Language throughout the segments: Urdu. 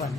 1।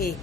1।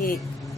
1।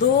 2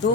2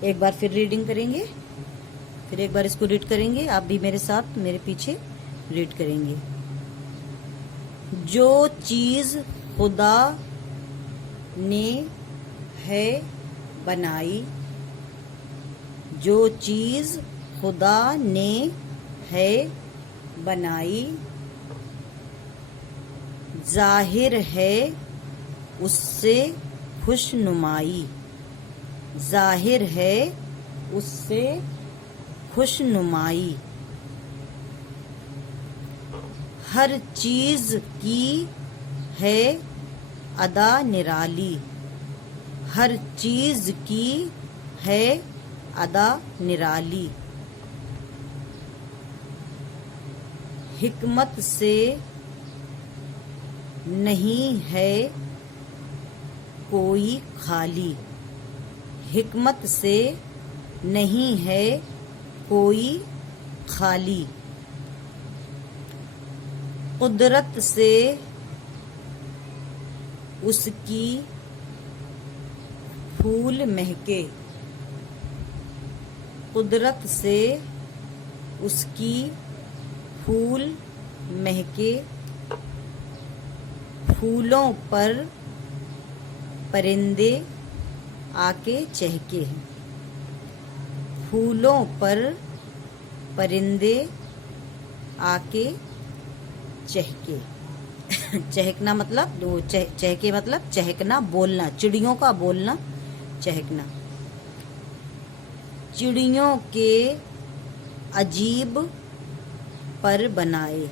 ایک بار پھر ریڈنگ کریں گے، پھر ایک بار اس کو ریڈ کریں گے، آپ بھی میرے ساتھ میرے پیچھے ریڈ کریں گے۔ جو چیز خدا نے ہے بنائی، جو چیز خدا نے ہے بنائی، ظاہر ہے اس سے خوش نمائی، ظاہر ہے اس سے خوش نمائی، ہر چیز کی ہے ادا نرالی، ہر چیز کی ہے ادا نرالی، حکمت سے نہیں ہے کوئی خالی، حکمت سے نہیں ہے کوئی خالی، قدرت سے اس کی پھول مہکے، قدرت سے اس کی پھول مہکے، پھولوں پر پرندے آ کے چہکے، پھولوں پر پرندے آ کے چہکے۔ چہکنا مطلب چہکے مطلب چہکنا، بولنا، چڑیوں کا بولنا، چہکنا۔ چڑیوں کے عجیب پر بنائے،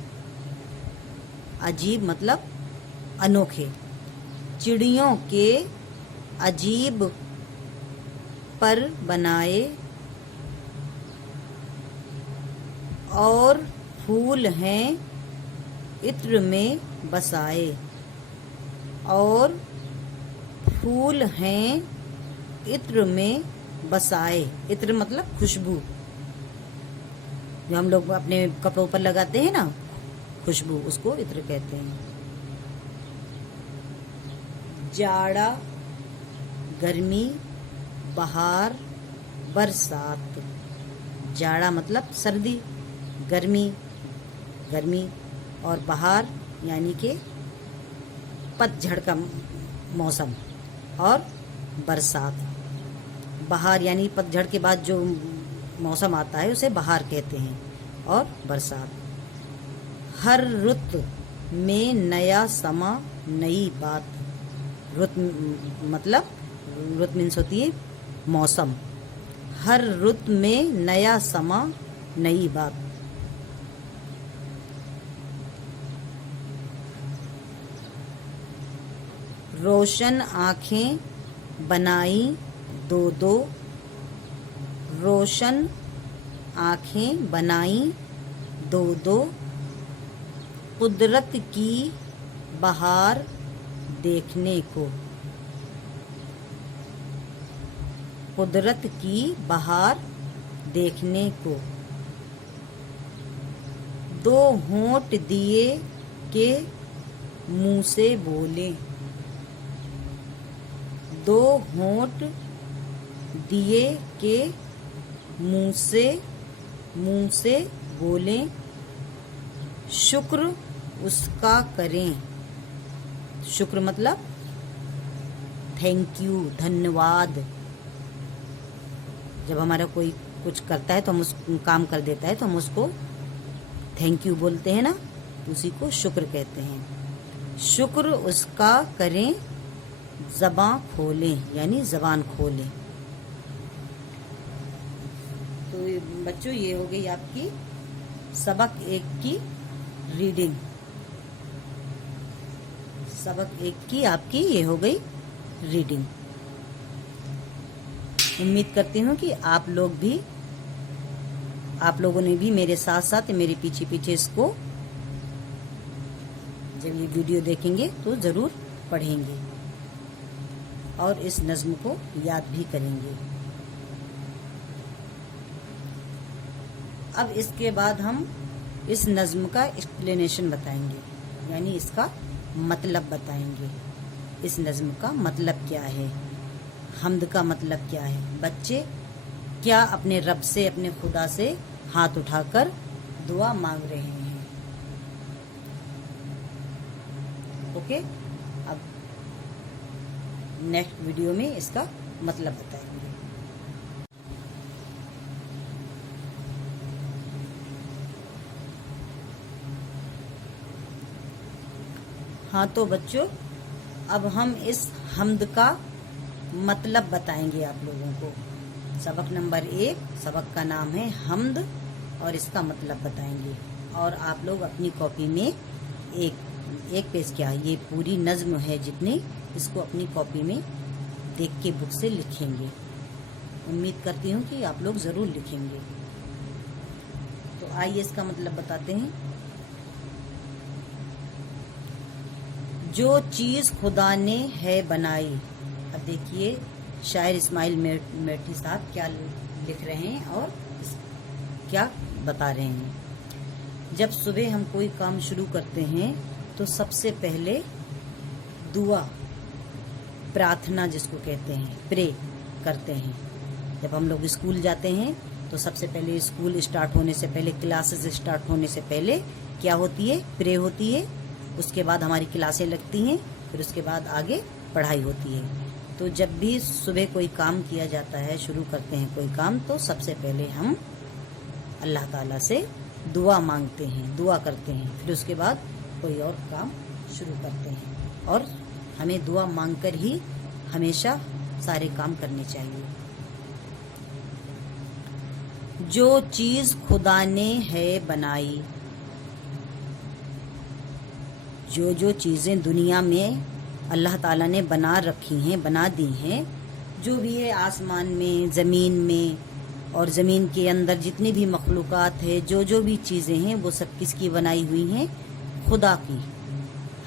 عجیب مطلب انوکھے، چڑیوں کے عجیب پر بنائے، اور پھول ہیں عطر میں بسائے، اور پھول ہیں عطر میں بسائے، عطر مطلب خوشبو، جو ہم لوگ اپنے کپڑوں پر لگاتے ہیں نا، خوشبو، اس کو عطر کہتے ہیں۔ جاڑا، گرمی، بہار، برسات۔ جاڑا مطلب سردی، گرمی اور بہار یعنی کہ پت جھڑ کا موسم، اور برسات۔ بہار یعنی پت جھڑ کے بعد جو موسم آتا ہے اسے بہار کہتے ہیں، اور برسات۔ ہر رت میں نیا سما، نئی بات۔ رت مطلب رت مینس ہوتی ہے موسم، ہر رت میں نیا سما، نئی بات۔ روشن آنکھیں بنائیں دو دو، روشن آنکھیں بنائیں دو دو، قدرت کی بہار دیکھنے کو، قدرت کی بہار دیکھنے کو۔ دو ہونٹ دیے کہ منہ سے بولیں، دو ہونٹ دیے کہ منہ سے بولیں، شکر اس کا کریں، شکر مطلب تھینک یو، دھنیواد۔ جب ہمارا کوئی کچھ کرتا ہے تو ہم اس کام کر دیتا ہے تو ہم اس کو تھینک یو بولتے ہیں نا، اسی کو شکر کہتے ہیں۔ شکر اس کا کریں، زباں کھولیں یعنی زبان کھولیں۔ تو بچوں یہ ہو گئی آپ کی سبق 1 کی ریڈنگ، سبق 1 کی آپ کی یہ ہو گئی ریڈنگ۔ امید کرتی ہوں کہ آپ لوگوں نے بھی میرے ساتھ ساتھ میرے پیچھے اس کو جب یہ ویڈیو دیکھیں گے تو ضرور پڑھیں گے اور اس نظم کو یاد بھی کریں گے۔ اب اس کے بعد ہم اس نظم کا ایکسپلینیشن بتائیں گے، یعنی اس کا مطلب بتائیں گے۔ اس نظم کا مطلب کیا ہے، حمد کا مطلب کیا ہے۔ بچے کیا اپنے رب سے، اپنے خدا سے ہاتھ اٹھا کر دعا مانگ رہے ہیں. اوکے، اب نیکسٹ ویڈیو میں اس کا مطلب بتائیں گے. ہاں تو بچوں، اب ہم اس حمد کا مطلب بتائیں گے آپ لوگوں کو. سبق نمبر 1، سبق کا نام ہے حمد، اور اس کا مطلب بتائیں گے. اور آپ لوگ اپنی کاپی میں ایک پیج کیا، یہ پوری نظم ہے جتنی، اس کو اپنی کاپی میں دیکھ کے بک سے لکھیں گے. امید کرتی ہوں کہ آپ لوگ ضرور لکھیں گے. تو آئیے اس کا مطلب بتاتے ہیں. جو چیز خدا نے ہے بنائی. اب دیکھیے شاعر اسماعیل میٹھی صاحب کیا لکھ رہے ہیں اور کیا بتا رہے ہیں. جب صبح ہم کوئی کام شروع کرتے ہیں تو سب سے پہلے دعا، پرارتھنا جس کو کہتے ہیں، پرے کرتے ہیں. جب ہم لوگ اسکول جاتے ہیں تو سب سے پہلے اسکول اسٹارٹ ہونے سے پہلے، کلاسز اسٹارٹ ہونے سے پہلے کیا ہوتی ہے؟ پرے ہوتی ہے. اس کے بعد ہماری کلاسیں لگتی ہیں، پھر اس کے بعد آگے پڑھائی ہوتی ہے. تو جب بھی صبح کوئی کام کیا جاتا ہے، شروع کرتے ہیں کوئی کام، تو سب سے پہلے ہم اللہ تعالیٰ سے دعا مانگتے ہیں، دعا کرتے ہیں. پھر اس کے بعد کوئی اور کام شروع کرتے ہیں. اور ہمیں دعا مانگ کر ہی ہمیشہ سارے کام کرنے چاہیے. جو چیز خدا نے ہے بنائی. جو چیزیں دنیا میں اللہ تعالیٰ نے بنا رکھی ہیں، بنا دی ہیں، جو بھی ہے آسمان میں، زمین میں، اور زمین کے اندر جتنی بھی مخلوقات ہے، جو بھی چیزیں ہیں، وہ سب کس کی بنائی ہوئی ہیں؟ خدا کی.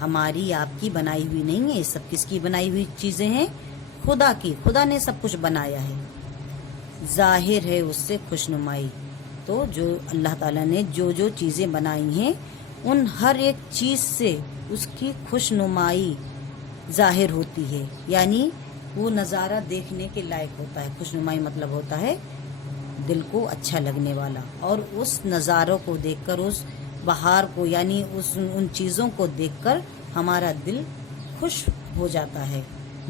ہماری آپ کی بنائی ہوئی نہیں ہے. سب کس کی بنائی ہوئی چیزیں ہیں؟ خدا کی. خدا نے سب کچھ بنایا ہے. ظاہر ہے اس سے خوشنمائی. تو جو اللہ تعالیٰ نے جو چیزیں بنائی ہیں، ان ہر ایک چیز سے اس کی خوشنمائی ظاہر ہوتی ہے. یعنی وہ نظارہ دیکھنے کے لائق ہوتا ہے. خوشنمائی مطلب ہوتا ہے دل کو اچھا لگنے والا. اور اس نظاروں کو دیکھ کر، اس بہار کو، یعنی ان چیزوں کو دیکھ کر ہمارا دل خوش ہو جاتا ہے،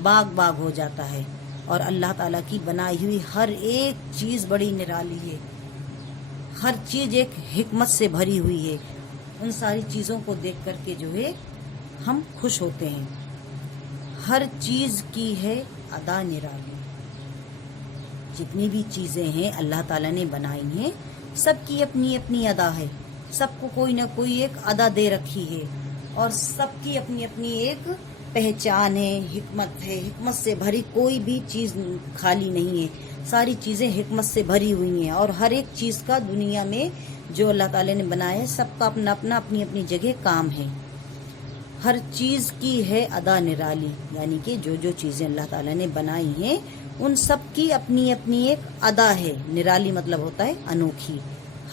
باغ ہو جاتا ہے. اور اللہ تعالیٰ کی بنائی ہوئی ہر ایک چیز بڑی نرالی ہے. ہر چیز ایک حکمت سے بھری ہوئی ہے. ان ساری چیزوں کو دیکھ کر کے جو ہے ہم خوش ہوتے ہیں. ہر چیز کی ہے ادا نرالی. جتنی بھی چیزیں ہیں اللہ تعالیٰ نے بنائی ہیں، سب کی اپنی اپنی ادا ہے. سب کو کوئی نہ کوئی ایک ادا دے رکھی ہے، اور سب کی اپنی اپنی ایک پہچان ہے، حکمت ہے. حکمت سے بھری کوئی بھی چیز خالی نہیں ہے. ساری چیزیں حکمت سے بھری ہوئی ہیں. اور ہر ایک چیز کا دنیا میں جو اللہ تعالیٰ نے بنایا ہے، سب کا اپنا اپنا اپنی اپنی جگہ کام ہے. ہر چیز کی ہے ادا نرالی. یعنی کہ جو چیزیں اللہ تعالیٰ نے بنائی ہیں، ان سب کی اپنی اپنی ایک ادا ہے. نرالی مطلب ہوتا ہے انوکھی.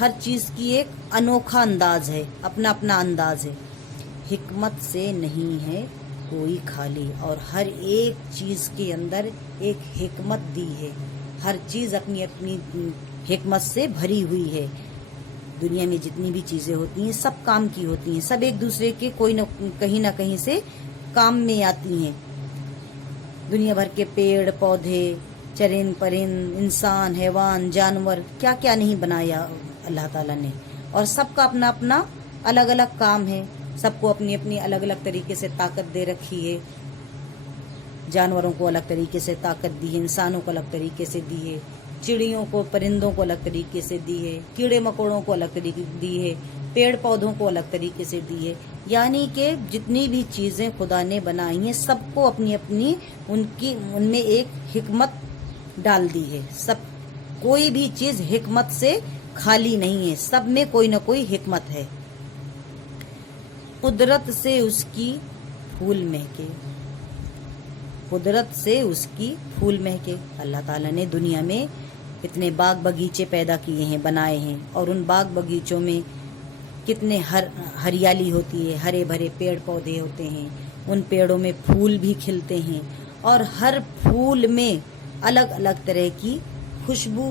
ہر چیز کی ایک انوکھا انداز ہے، اپنا اپنا انداز ہے. حکمت سے نہیں ہے کوئی خالی. اور ہر ایک چیز کے اندر ایک حکمت دی ہے. ہر چیز اپنی اپنی حکمت سے بھری ہوئی ہے. دنیا میں جتنی بھی چیزیں ہوتی ہیں، سب کام کی ہوتی ہیں. سب ایک دوسرے کے کوئی نہ کہیں سے کام میں آتی ہیں. دنیا بھر کے پیڑ پودے، چرند پرند، انسان، حیوان، جانور، کیا کیا نہیں بنایا اللہ تعالیٰ نے. اور سب کا اپنا اپنا الگ الگ کام ہے. سب کو اپنی اپنی الگ الگ طریقے سے طاقت دے رکھی ہے. جانوروں کو الگ طریقے سے طاقت دی ہے، انسانوں کو الگ طریقے سے دی ہے، چڑیوں کو، پرندوں کو الگ طریقے سے دی ہے، کیڑے مکوڑوں کو الگ طریقے سے دی ہے، پیڑ پودوں کو الگ طریقے سے دی ہے. یعنی کہ جتنی بھی چیزیں خدا نے بنائی ہیں، سب کو اپنی اپنی ان میں ایک حکمت ڈال دی ہے. سب کوئی بھی چیز حکمت سے خالی نہیں ہے. سب میں کوئی نہ کوئی حکمت ہے. قدرت سے اس کی پھول مہکے. قدرت سے اس کی پھول مہکے. اللہ تعالیٰ نے دنیا میں اتنے باغ بگیچے پیدا کیے ہیں، بنائے ہیں. اور ان باغ بگیچوں میں کتنے ہریالی ہوتی ہے، ہرے بھرے پیڑ پودے ہوتے ہیں. ان پیڑوں میں پھول بھی کھلتے ہیں، اور ہر پھول میں الگ الگ طرح کی خوشبو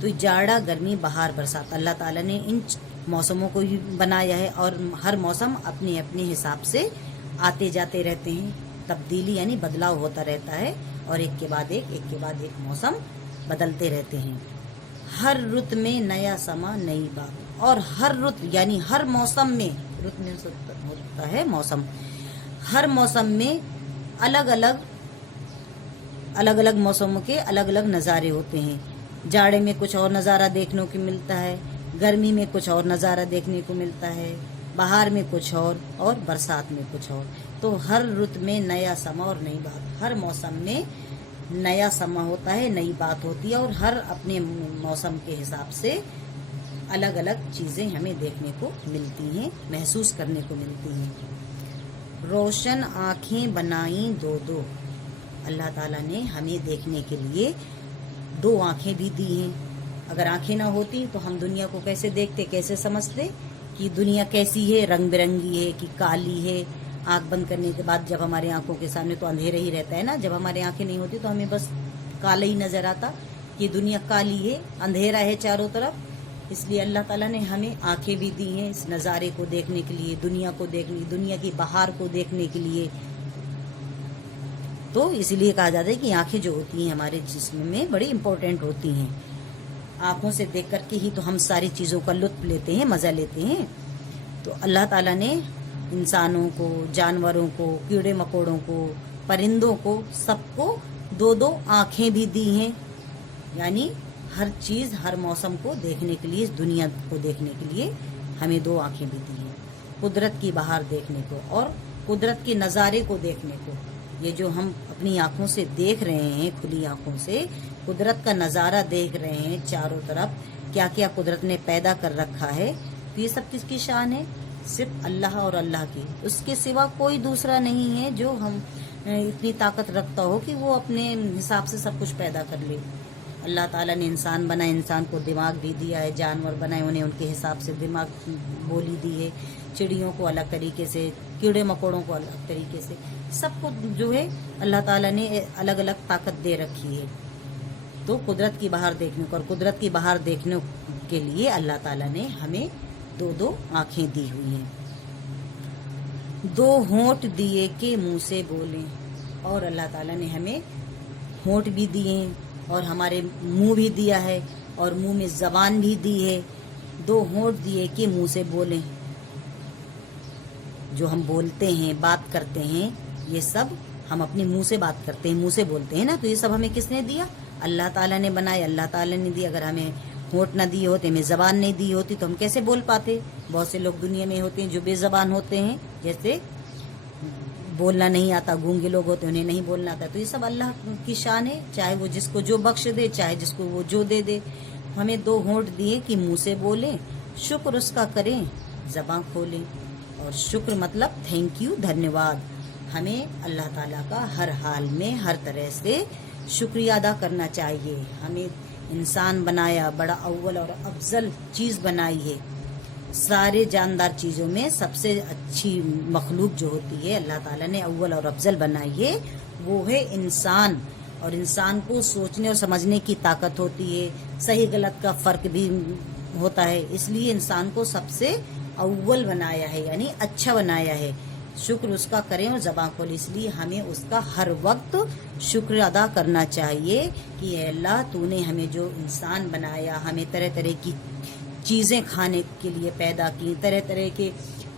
تو جاڑا گرمی بہار برسات، اللہ تعالیٰ نے ان موسموں کو ہی بنایا ہے، اور ہر موسم اپنے اپنے حساب سے آتے جاتے رہتے ہیں، تبدیلی یعنی بدلاؤ ہوتا رہتا ہے، اور ایک کے بعد ایک موسم بدلتے رہتے ہیں۔ ہر رت میں نیا سما نئی بات، اور ہر رت یعنی ہر موسم میں، رت میں ہوتا ہے موسم، ہر موسم میں الگ الگ موسموں کے الگ الگ نظارے ہوتے ہیں۔ جاڑے میں کچھ اور نظارہ دیکھنے کو ملتا ہے، گرمی میں کچھ اور نظارہ دیکھنے کو ملتا ہے، بہار میں کچھ اور برسات میں کچھ اور۔ تو ہر رت میں نیا سما اور نئی بات، ہر موسم میں نیا سما ہوتا ہے، نئی بات ہوتی ہے، اور ہر اپنے موسم کے حساب سے الگ الگ چیزیں ہمیں دیکھنے کو ملتی ہیں، محسوس کرنے کو ملتی ہیں۔ روشن آنکھیں بنائیں دو دو، اللہ تعالیٰ نے ہمیں دیکھنے کے لیے دو آنکھیں بھی دی ہیں۔ اگر آنکھیں نہ ہوتی تو ہم دنیا کو کیسے دیکھتے، کیسے سمجھتے کہ دنیا کیسی ہے، رنگ برنگی ہے کہ کالی ہے۔ آنکھ بند کرنے کے بعد جب ہمارے آنکھوں کے سامنے تو اندھیرا ہی رہتا ہے نا، جب ہماری آنکھیں نہیں ہوتی تو ہمیں بس کالا ہی نظر آتا کہ دنیا کالی ہے، اندھیرا ہے چاروں طرف۔ اس لیے اللہ تعالیٰ نے ہمیں آنکھیں بھی دی ہیں اس نظارے کو دیکھنے کے لیے، دنیا کو دیکھنے، دنیا کی بہار کو دیکھنے کے لیے۔ تو اسی لیے کہا جاتا ہے کہ آنکھیں جو ہوتی ہیں ہمارے جسم میں بڑی امپورٹنٹ ہوتی ہیں، آنکھوں سے دیکھ کر کے ہی تو ہم ساری چیزوں کا لطف لیتے ہیں، مزہ لیتے ہیں۔ تو اللہ تعالیٰ نے انسانوں کو، جانوروں کو، کیڑے مکوڑوں کو، پرندوں کو، سب کو دو دو آنکھیں بھی دی ہیں، یعنی ہر چیز ہر موسم کو دیکھنے کے لیے، اس دنیا کو دیکھنے کے لیے ہمیں دو آنکھیں بھی دی ہیں، قدرت کی بہار دیکھنے کو اور قدرت کے نظارے کو دیکھنے کو۔ یہ جو ہم اپنی آنکھوں سے دیکھ رہے ہیں، کھلی آنکھوں سے قدرت کا نظارہ دیکھ رہے ہیں، چاروں طرف کیا کیا قدرت نے پیدا کر رکھا ہے، تو یہ سب کس کی شان ہے؟ صرف اللہ اور اللہ کی، اس کے سوا کوئی دوسرا نہیں ہے جو ہم اتنی طاقت رکھتا ہو کہ وہ اپنے حساب سے سب کچھ پیدا کر لے۔ اللہ تعالیٰ نے انسان بنائے، انسان کو دماغ بھی دیا ہے، جانور بنائے انہیں ان کے حساب سے دماغ بولی دی ہے، چڑیوں کو الگ طریقے سے، کیڑے مکوڑوں کو الگ طریقے سے، سب کو جو ہے اللہ تعالیٰ نے الگ الگ طاقت دے رکھی ہے۔ تو قدرت کی بہار دیکھنے کو اور قدرت کی بہار دیکھنے کے لیے اللہ تعالیٰ نے ہمیں دو دو آنکھیں دی ہوئی ہیں۔ دو ہونٹ دیے کہ منہ سے بولیں، اور اللہ تعالیٰ نے ہمیں ہونٹ بھی دیے ہیں اور ہمارے منہ بھی دیا ہے اور منہ میں زبان بھی دی ہے۔ دو ہونٹ دیے کہ منہ سے بولیں، جو ہم بولتے ہیں، بات کرتے ہیں، یہ سب ہم اپنے منہ سے بات کرتے ہیں، منہ سے بولتے ہیں نا، تو یہ سب ہمیں کس نے دیا؟ اللہ تعالیٰ نے بنائے، اللہ تعالیٰ نے دی۔ اگر ہمیں ہونٹ نہ دیے ہوتے، ہمیں زبان نہیں دی ہوتی تو ہم کیسے بول پاتے؟ بہت سے لوگ دنیا میں ہوتے ہیں جو بے زبان ہوتے ہیں، جیسے بولنا نہیں آتا، گونگے لوگ ہوتے ہیں انہیں نہیں بولنا آتا۔ تو یہ سب اللہ کی شان ہے، چاہے وہ جس کو جو بخش دے، چاہے جس کو وہ جو دے دے۔ ہمیں دو ہونٹ دیے کہ منہ سے بولیں، شکر اس کا کریں، زباں کھولیں۔ اور شکر مطلب تھینک یو، دھنیہ واد۔ ہمیں اللہ تعالیٰ کا ہر حال میں ہر طرح سے شکریہ ادا کرنا چاہیے۔ ہمیں انسان بنایا، بڑا اول اور افضل چیز بنائی ہے۔ سارے جاندار چیزوں میں سب سے اچھی مخلوق جو ہوتی ہے اللہ تعالیٰ نے اول اور افضل بنائی ہے، وہ ہے انسان۔ اور انسان کو سوچنے اور سمجھنے کی طاقت ہوتی ہے، صحیح غلط کا فرق بھی ہوتا ہے، اس لیے انسان کو سب سے اول بنایا ہے، یعنی اچھا بنایا ہے۔ شکر اس کا کریں اور زبان کھولیں، اس لیے ہمیں اس کا ہر وقت شکر ادا کرنا چاہیے کہ اے اللہ تو نے ہمیں جو انسان بنایا، ہمیں طرح طرح کی چیزیں کھانے کے لیے پیدا کی، طرح طرح کے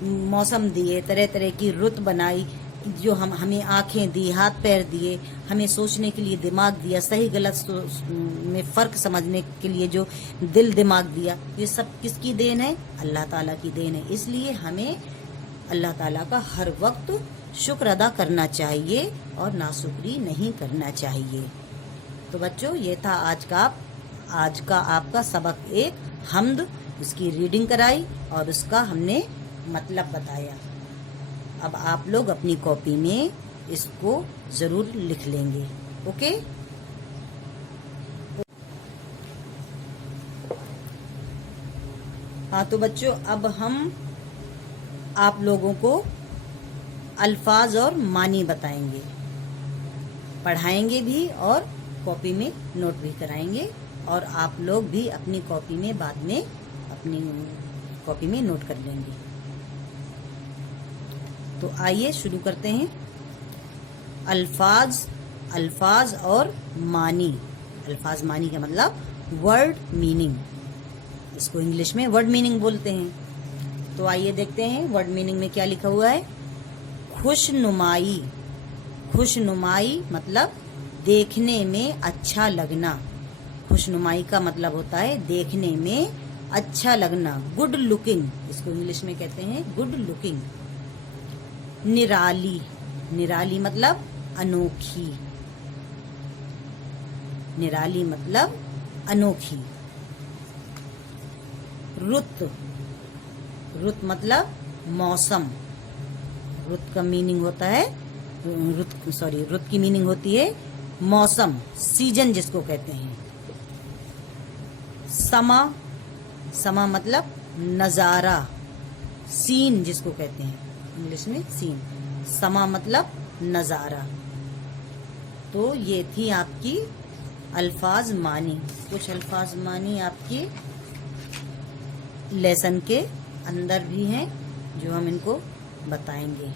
موسم دیے، طرح طرح کی رت بنائی، جو ہمیں آنکھیں دی، ہاتھ پیر دیے، ہمیں سوچنے کے لیے دماغ دیا، صحیح غلط میں فرق سمجھنے کے لیے جو دل دماغ دیا، یہ سب کس کی دین ہے؟ اللہ تعالیٰ کی دین ہے۔ اس لیے ہمیں اللہ تعالیٰ کا ہر وقت شکر ادا کرنا چاہیے اور ناشکری نہیں کرنا چاہیے۔ تو بچوں، یہ تھا آج کا آپ کا سبق ایک، حمد، اس کی ریڈنگ کرائی اور اس کا ہم نے مطلب بتایا۔ اب آپ لوگ اپنی کاپی میں اس کو ضرور لکھ لیں گے، اوکے؟ ہاں تو بچوں، اب ہم آپ لوگوں کو الفاظ اور معنی بتائیں گے، پڑھائیں گے بھی اور کاپی میں نوٹ بھی کرائیں گے اور آپ لوگ بھی اپنی کاپی میں بعد میں اپنی کاپی میں نوٹ کر لیں گے. تو آئیے شروع کرتے ہیں. الفاظ اور معنی. الفاظ معنی کا مطلب ورڈ میننگ. اس کو انگلش میں ورڈ میننگ بولتے ہیں. تو آئیے دیکھتے ہیں ورڈ میننگ میں کیا لکھا ہوا ہے. خوش نمائی. خوش نمائی مطلب دیکھنے میں اچھا لگنا. خوش نمائی کا مطلب ہوتا ہے دیکھنے میں اچھا لگنا. Good looking. اس کو انگلش میں کہتے ہیں گڈ لکنگ. نرالی. نرالی مطلب انوکھی. نرالی مطلب انوکھی. رت. رت مطلب موسم. رت کا میننگ ہوتا ہے رت کی میننگ ہوتی ہے موسم, سیزن جس کو کہتے ہیں. سما. سما مطلب نظارہ, سین جس کو کہتے ہیں انگلش میں سین. سما مطلب نظارہ. تو یہ تھی آپ کی الفاظ معنی. کچھ الفاظ معنی آپ کی لیسن کے اندر بھی ہیں جو ہم ان کو بتائیں گے,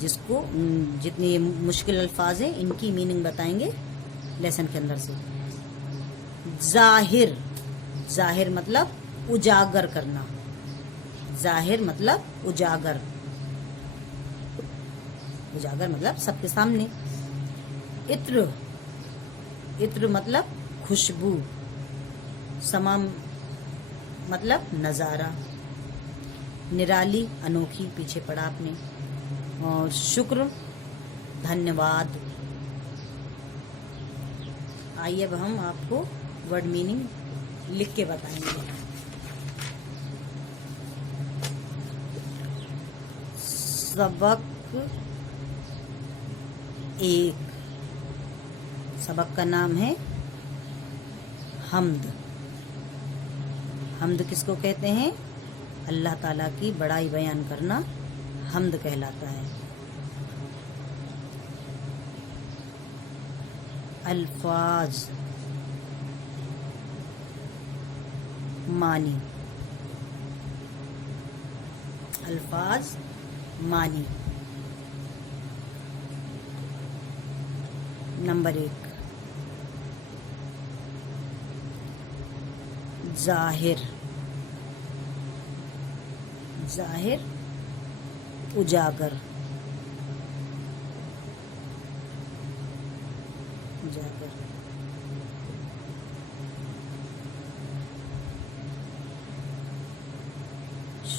جس کو جتنے یہ مشکل الفاظ ہیں ان کی میننگ بتائیں گے لیسن کے اندر سے. ظاہر. ظاہر مطلب اجاگر کرنا. ظاہر مطلب اجاگر. اجاگر مطلب سب کے سامنے. عطر. عطر مطلب خوشبو. سما مطلب نظارہ. نرالی انوکھی پیچھے پڑا آپ نے. اور شکر دھنیہ واد. آئیے اب ہم آپ کو ورڈ میننگ لکھ کے بتائیں گے. سبق ایک. سبق کا نام ہے حمد. حمد کس کو کہتے ہیں؟ اللہ تعالیٰ کی بڑائی بیان کرنا حمد کہلاتا ہے. الفاظ معنی. الفاظ معنی. نمبر 1 ظاہر. ظاہر اجاگر. اجاگر.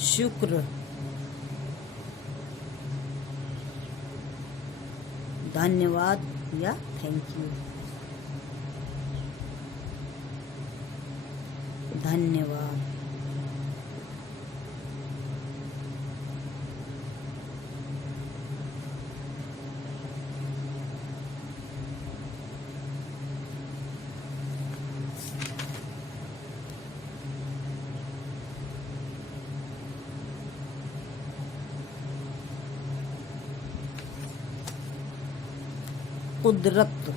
شکر. دھنیہ واد یا تھینک یو. دھنیہ واد. قدرت.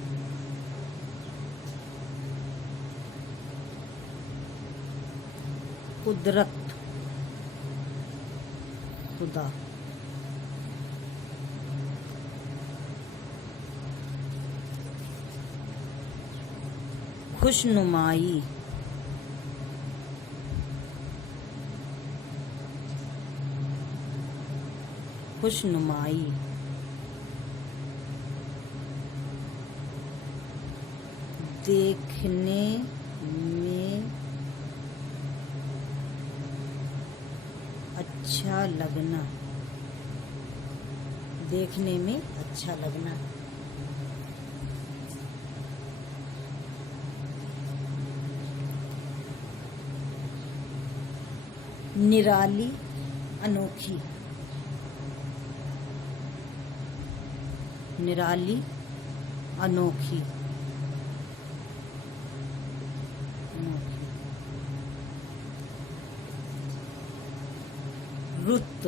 قدرت خدا. خوش نمائی. خوش نمائی. دیکھنے میں اچھا لگنا. دیکھنے میں اچھا لگنا. نرالی انوکھی. نرالی انوکھی. رت.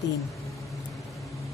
3,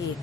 1,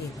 1,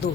2,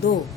2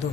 2,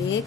1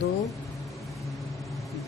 2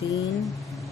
3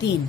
3,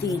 3।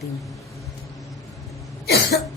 3।